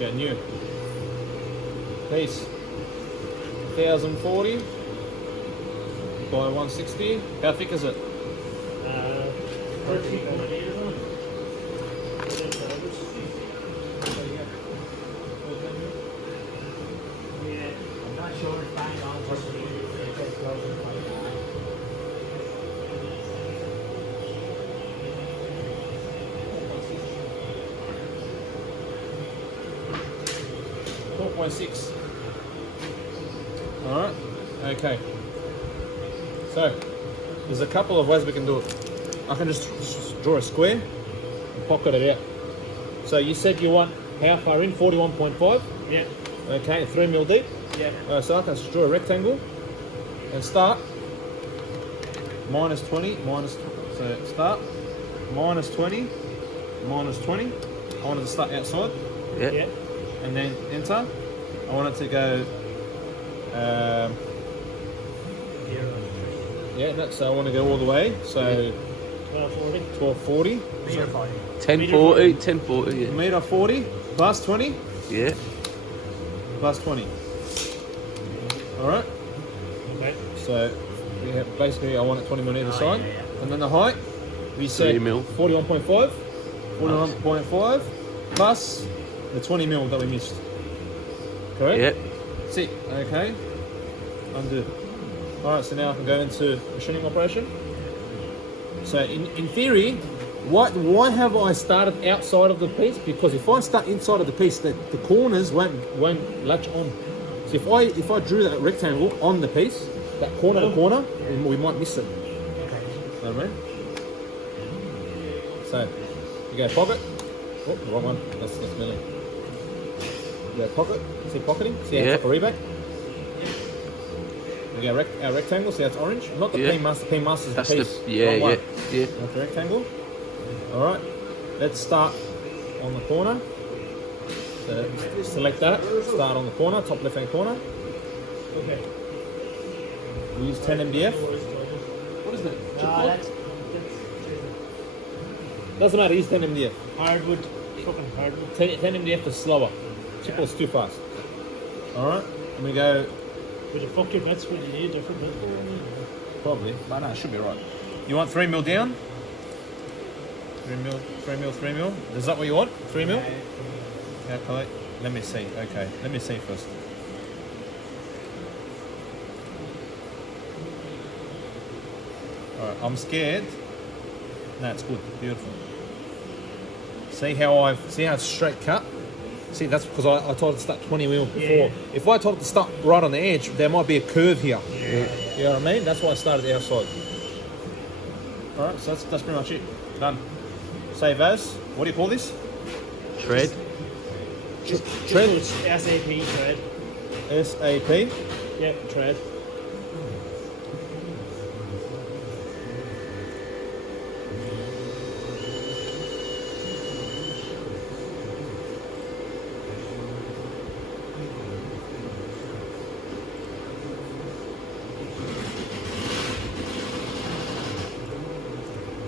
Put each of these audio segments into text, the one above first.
Get new. Piece. 1040 by 160. How thick is it? 13.8 or something. Yeah, I'm not sure it's bang on for the .6. Alright, okay. So, there's a couple of ways we can do it. I can just draw a square and pocket it out. So you said you want how far in? 41.5? Yeah. Okay, 3 mil deep. Yeah. So I can just draw a rectangle and start minus 20, so start minus 20, minus 20. I wanted to start outside. Yeah. Yeah. And then enter. I want it to go, so I want to go all the way. So 1240. 1240. Meter 40. 1040, 1040, yeah. Meter 40 plus 20 Yeah. plus 20. Alright. Okay. So we have basically I want it 20 mil either side. yeah. And then the height, we said 3 mil. 41.5. 41.5 plus the 20 mil that we missed. Correct? Yeah. See, okay. Undo. Alright, so now I can go into machining operation. So in theory, why have I started outside of the piece? Because if I start inside of the piece, the corners won't latch on. So if I drew that rectangle on the piece, that corner to corner, we might miss it. You know what I mean? So you go pocket. Oh, the wrong one. That's milling. You go pocket. See pocketing? See how it's like a reback? We go our rectangle, see that's orange? Not the Yeah. P master. P master is the That's piece. the, yeah, Wrong yeah, one. yeah. That's the rectangle. Alright, let's start on the corner. So select that, start on the corner, top left hand corner. Okay. We use 10 MDF. What is that? That's Doesn't matter, use 10 MDF. hardwood. Fucking hardwood. 10 MDF is slower. Chipboard's too fast. Alright, and we go Would you fuck your bets? Would you need a different bet for it? probably, but no, it should be right. You want 3 mil down? 3 mil, 3 mil, 3 mil. Is that what you want? 3 mil? Calculate. Let me see. Okay, let me see first. Alright, I'm scared. No, it's good. Beautiful. See how it's straight cut? See, that's because I told it to start 20 mil before. Yeah. If I told it to start right on the edge, there might be a curve here. Yeah. You know what I mean? That's why I started outside. Alright, so that's pretty much it. Done. Save as. What do you call this? Tread. Tread. SAP tread. SAP. Yeah, tread.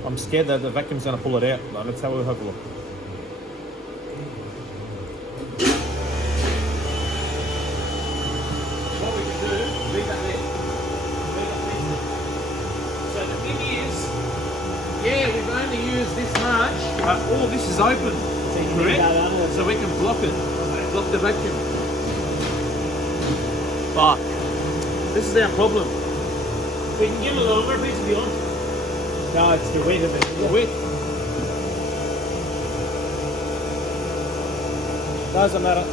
I'm scared that the vacuum's going to pull it out. But let's have a look. What we can do, leave that there. So the thing is, yeah, we've only used this much, but all this is open. Correct? So we can block it. Block the vacuum. But this is our problem. We can give him a longer piece if you want. No, it's the weight of it. The width. Doesn't matter.